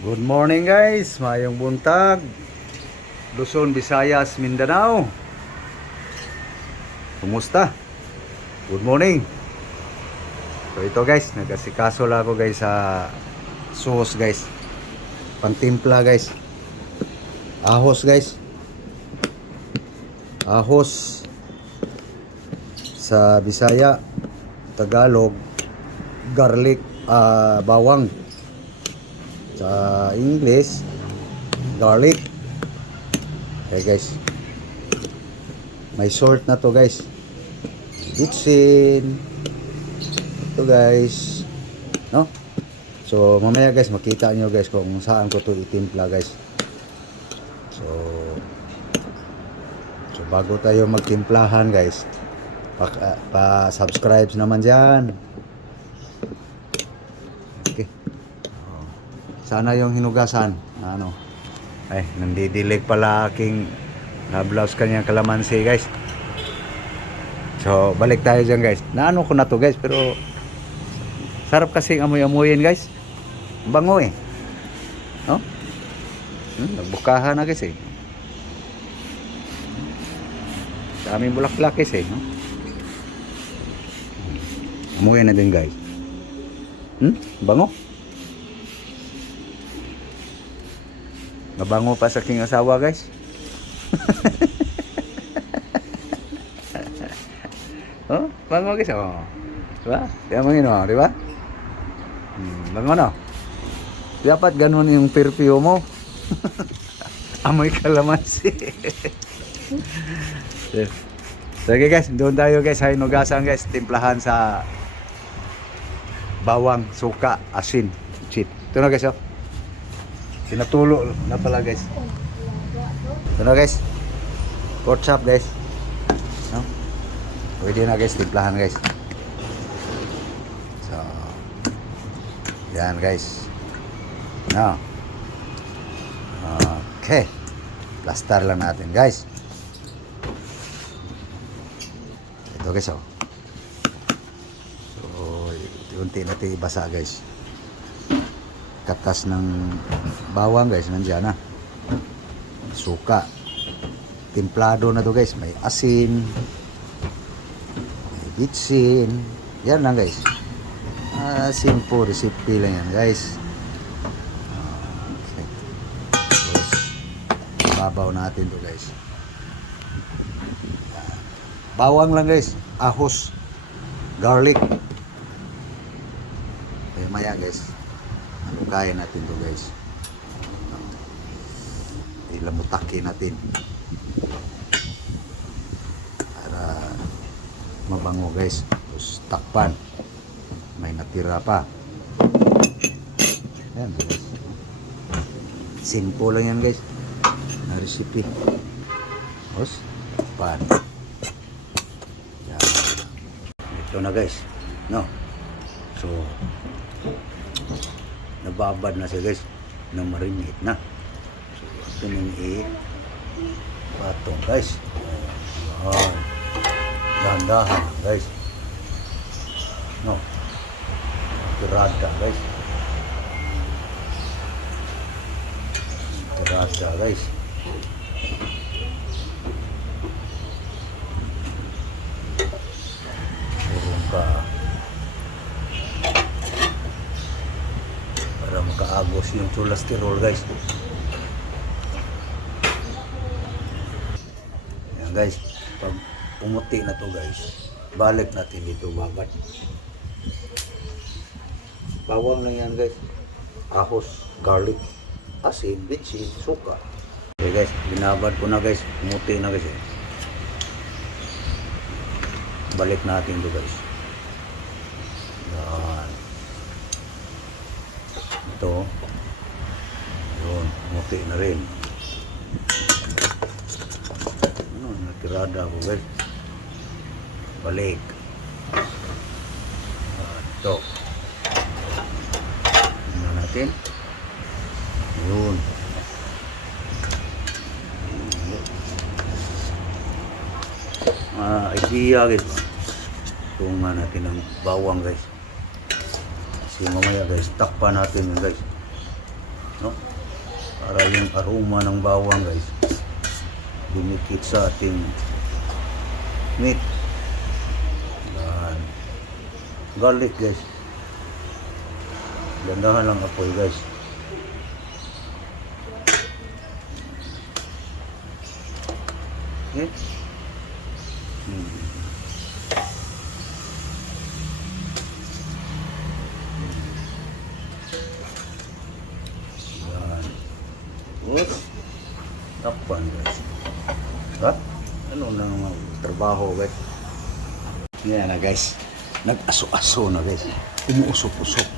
Good morning guys, mayong buntag Luzon, Visayas, Mindanao. Kumusta? Good morning. So ito guys, nagkasikaso lang ako guys sa sauce guys. Pantimpla guys. Ahos guys. Ahos sa Bisaya, Tagalog, garlic, bawang. Sa English, garlic. Okay guys, may salt na to guys. Bitsin ito guys, no? So mamaya guys makita nyo guys kung saan ko to itimpla guys. So bago tayo magtimplahan guys, pa-subscribe naman dyan. Okay, sana yung hinugasan ano, ay nandidilig pala aking nablaws kanyang kalamansi guys. So balik tayo dyan guys. Naano ko na to guys, pero sarap kasi amoy-amoyin guys. Bango eh, no? Nagbukahan na guys eh. Daming bulaklak guys eh, no? Amoyin na din guys. Bango. Mabango pa sa aking asawa guys. Oh, bango guys oh. Diba? Kaya mo yun oh, diba? Bango no? Dapat ganun yung perfume mo. Amoy kalamansi. Sige guys, doon tayo guys sa hinugasan guys. Timplahan sa bawang, suka, asin, cheat. Ito na guys oh. Pinatulo na pala guys. Ito na guys. Pork chop guys. No? Pwede na guys, timplahan guys. So, yan guys. No. Okay. Plaster lang natin guys. Ito guys oh. So, unti natin ibasa guys. Katas ng bawang guys, nandiyan na. Suka. Timplado na to guys. May asin. May bitsin. Yan lang guys. Simple recipe lang yan guys. Okay. Tapos, babaw natin to guys. Bawang lang guys. Ahos. Garlic. Okay, maya guys. Kaya natin to guys. Ilamutaki natin para mabango guys. Tapos takpan. May natira pa. Ayan guys. Simple lang yan guys na recipe. Tapos takpan. Yan. Ito na guys, no? So nababad na siya guys, na marinate na. So ito nang patong guys. Ayan. Dahan-dahan guys, no? Tirada guys. Tirada guys. Purong ka para makaagos yung cholesterol guys. Yan guys, pag pumuti na to guys, balik natin dito babad. Bawang lang yan guys. Ahos, garlic, asin, bitsin, suka. Okay guys, binabad ko na guys, pumuti na guys. Balik natin to guys. Yan. Ito. Yun, muti na rin. Ano, natirada ako guys. Balik. Ito. Ano natin? Yun. Idea guys. Tungan natin ng bawang guys. Kasi mamaya guys, takpan natin yun guys. no? Para yung aroma ng bawang guys dumikit sa ating meat. Yan. Garlic guys. Gandahan lang apoy guys. Okay? Yan. Oops. Takpan guys. Ha? Ano nang trabaho guys? Yan na guys. Nag-aso-aso na guys. Umuusok-usok.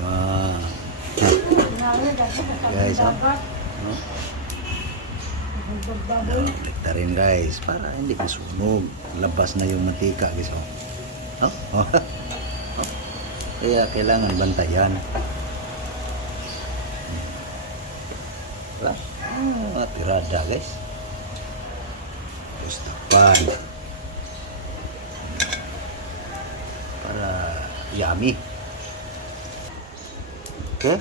Yan. Guys, ha? No? Likta rin guys para hindi masunog. Labas na yung mantika guys. Oh. Oh. Oh. Kaya kailangan bantayan. Wala? Mga tirada guys. Gusto pan. Para yummy. Okay?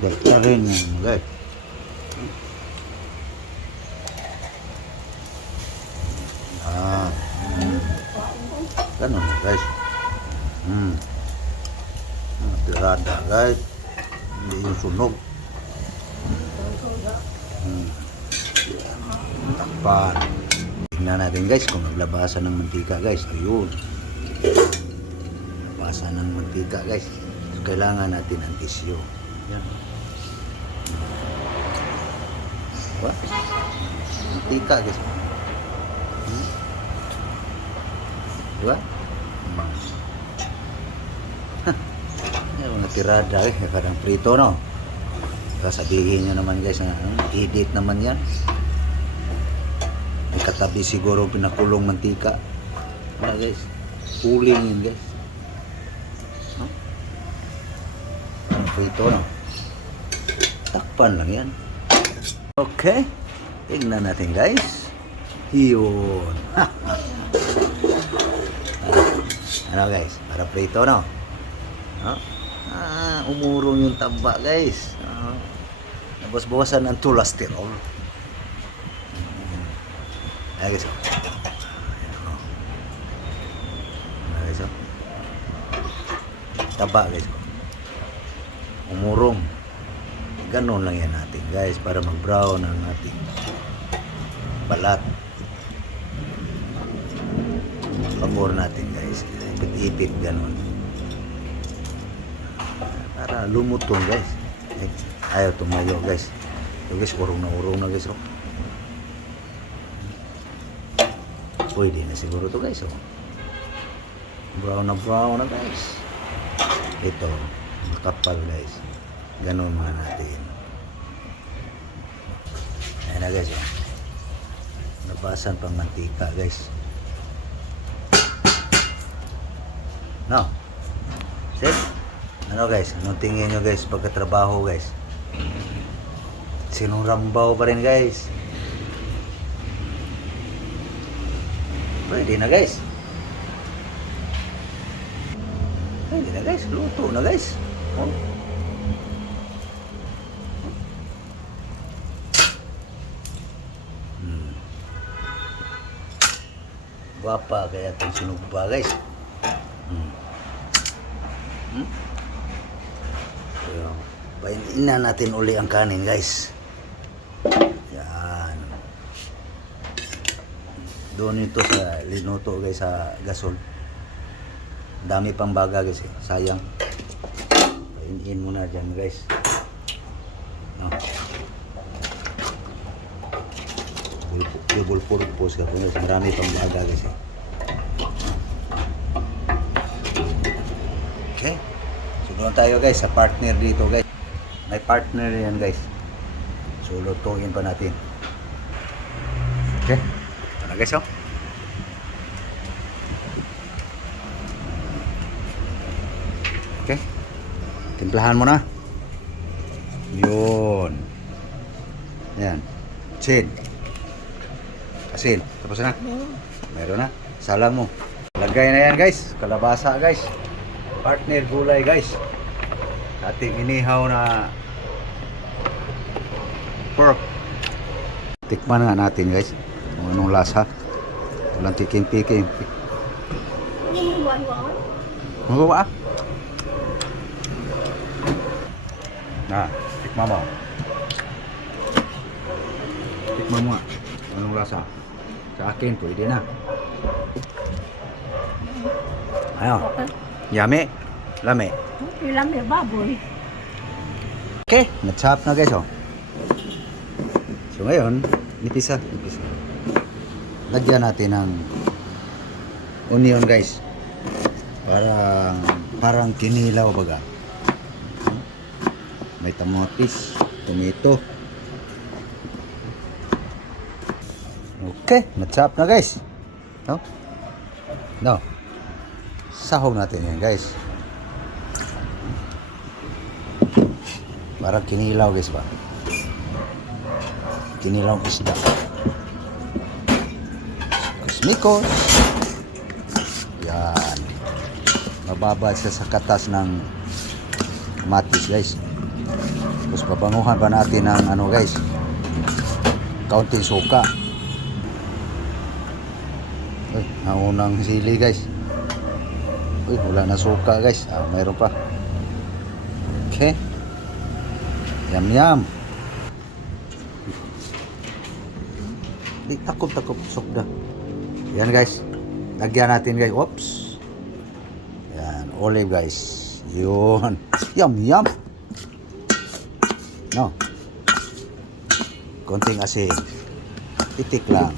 Likta rin yung guys. Ganun na guys. Tirada guys. Hindi yung sunog. Takpan. Tingnan natin guys kung naglabasan ng mantika guys. Ayun. Labasan ng mantika guys. So, kailangan natin ang tissue. Yan. Diba? Mantika guys. Diba? Yan mga tirada eh. Kadang prito no. Sabihin nyo naman guys na edit naman yan. May katabi siguro pinakulong mantika. Wala guys. Cooling yun guys. No? Ang prito no. Takpan lang yan. Okay. Tingnan natin guys. Yun. Ano guys, para prito no? Umurong yung taba guys. Nabas-bawasan ng cholesterol. Ayan guys. Ayan guys. Taba guys. Umurong. Ganon lang yan natin guys para mag-brown ang ating balat. Pabor natin guys. Ipit-ipit ganon. Para lumutong guys. Ayaw tumayo guys. Ito guys, urong na guys. Oh. Pwede na siguro to guys. Oh. Brown na guys. Ito, makapal guys. Ganon mga natin. Ayan na guys. Oh. Nabasan pang mantika guys. No. Set. Ano guys? Anong tingin nyo guys pagkatrabaho guys? Sinurambaw pa rin guys. Pwede na guys. Pwede na guys. Luto na guys. Oh. Guwapa kaya itong sinugba guys. Painin na natin uli ang kanin guys. Yan. Doon ito sa linuto guys sa gasol. Dami pang baga guys eh. Sayang. Painin muna dyan guys. No. Double purpose ka po guys. Marami pang baga guys eh. Okay. So doon tayo guys sa partner dito guys. May partner yan guys. So lutuin pa natin. Okay. Ano guys oh. Okay. Timplahan mo na. Yun. Yan. Asin. Asin. Tapos na. Meron na. Salang mo. Lagay na yan guys. Kalabasa guys. Partner gulay guys. Ating inihaw na pork. Tikman nga natin guys kung anong lasa. Walang tikim-tikim. Ano ba? Na, tikman mo. Tikman mo nga. Anong lasa? Sa akin, pwede na. Ayaw. Yummy. Lami. Lami baboy. Okay, na-chop na guys, oh. So ngayon, nipisa. Lagyan natin ng onion guys. Parang kinilaw baga. May kamatis, tomato. Okay, na-chop na guys. No? No. Sahog natin yan guys. Parang kinilaw guys ba? Kinilaw isda. Kusmikos. Yan. Mababad siya sa katas ng kamatis guys. Tapos babanguhan pa natin ng ano guys. Kaunting suka. Uy, naunang sili guys. Uy, wala na suka guys. Mayroon pa. Okay. Yum. Di takop sokda. Yan guys. Lagyan natin guys. Oops. Yan, olive guys. Yun. Yum. No. Konting asin. Titik lang.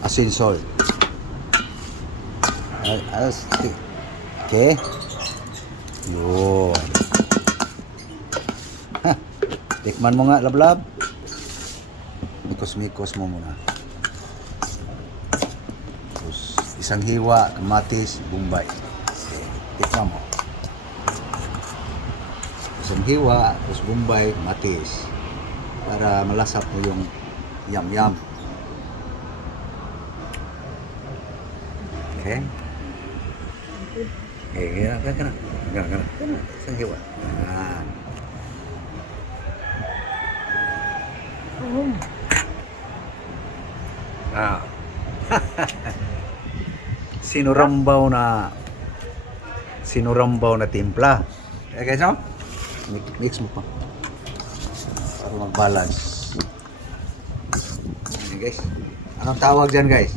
Asin salt. Okay. Yun. Tikman mo nga, lablab. Mikos mo muna. Tapos, isang hiwa, kamatis, bombay. Okay. Tikman mo. Isang hiwa, tapos bombay, kamatis. Para malasap mo yung yum. Okay. Kana. Isang hiwa. Sinurambaw na timpla. Okay guys, no? Mix mo pa. Para mag-balance. Okay guys. Anong tawag dyan guys?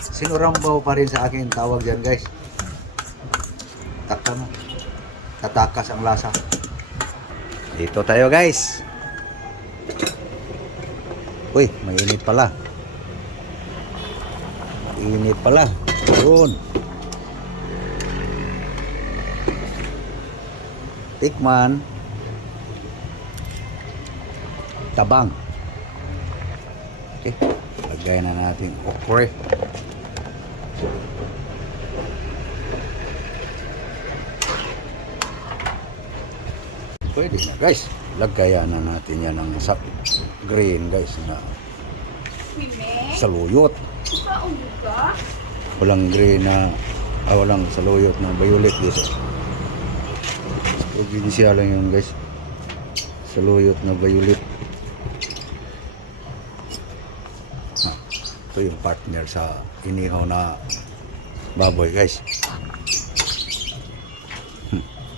Sinurambaw pa rin sa akin tawag dyan guys. Takta mo. Tatakas ang lasa. Dito tayo guys. Uy, mainit pala. Yun. Tikman. Tabang. Okay. Lagay na natin okra. Pwede na guys. Lagayan na natin yan ng green guys na saluyot. Walang green na walang saluyot na violet guys. Pwede siya lang yun guys. Saluyot na violet. Ito yung partner sa inihaw na baboy guys.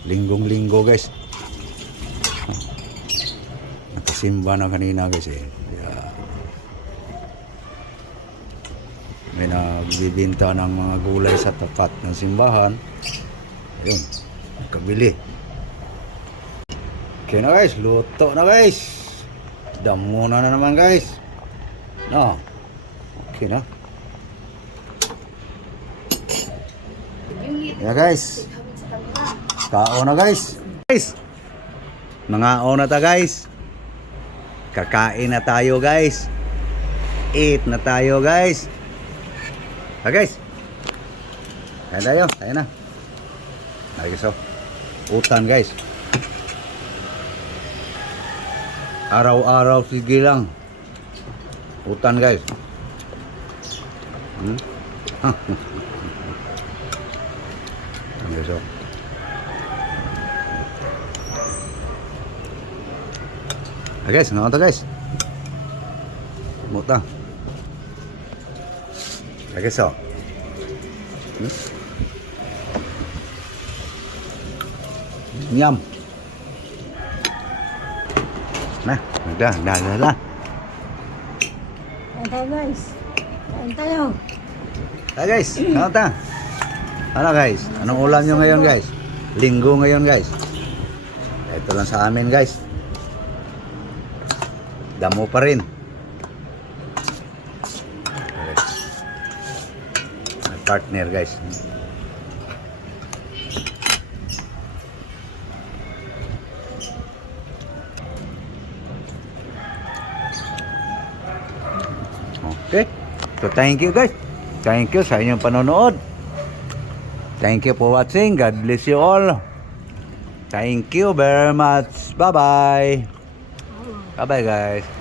Linggong-linggo guys. Nakasimba na kanina guys eh. Kaya may nagbibinta ng mga gulay sa tapat ng simbahan. Ayun, kabili. Okay na guys, luto na guys. Damo na naman guys. No. Okay na. Yeah guys. Kao na guys. Guys. Nangaon na ta guys. Kakain na tayo guys. Eat na tayo guys. Guys. Tayo na. Ay so. Utan guys. Araw-araw sige lang. Utan guys. Okay so. Guys, ano to guys? Muta. Guys, oh. Yum. Nah, dah. Kain tayo guys. Kain tayo. Guys, ano ta? Ano guys? Anong ulam nyo ngayon guys? Linggo ngayon guys. Ito lang sa amin guys. Damo pa rin. My partner guys. Okay. So thank you guys. Thank you sa inyong panonood. Thank you for watching. God bless you all. Thank you very much. Bye-bye. Bye-bye guys.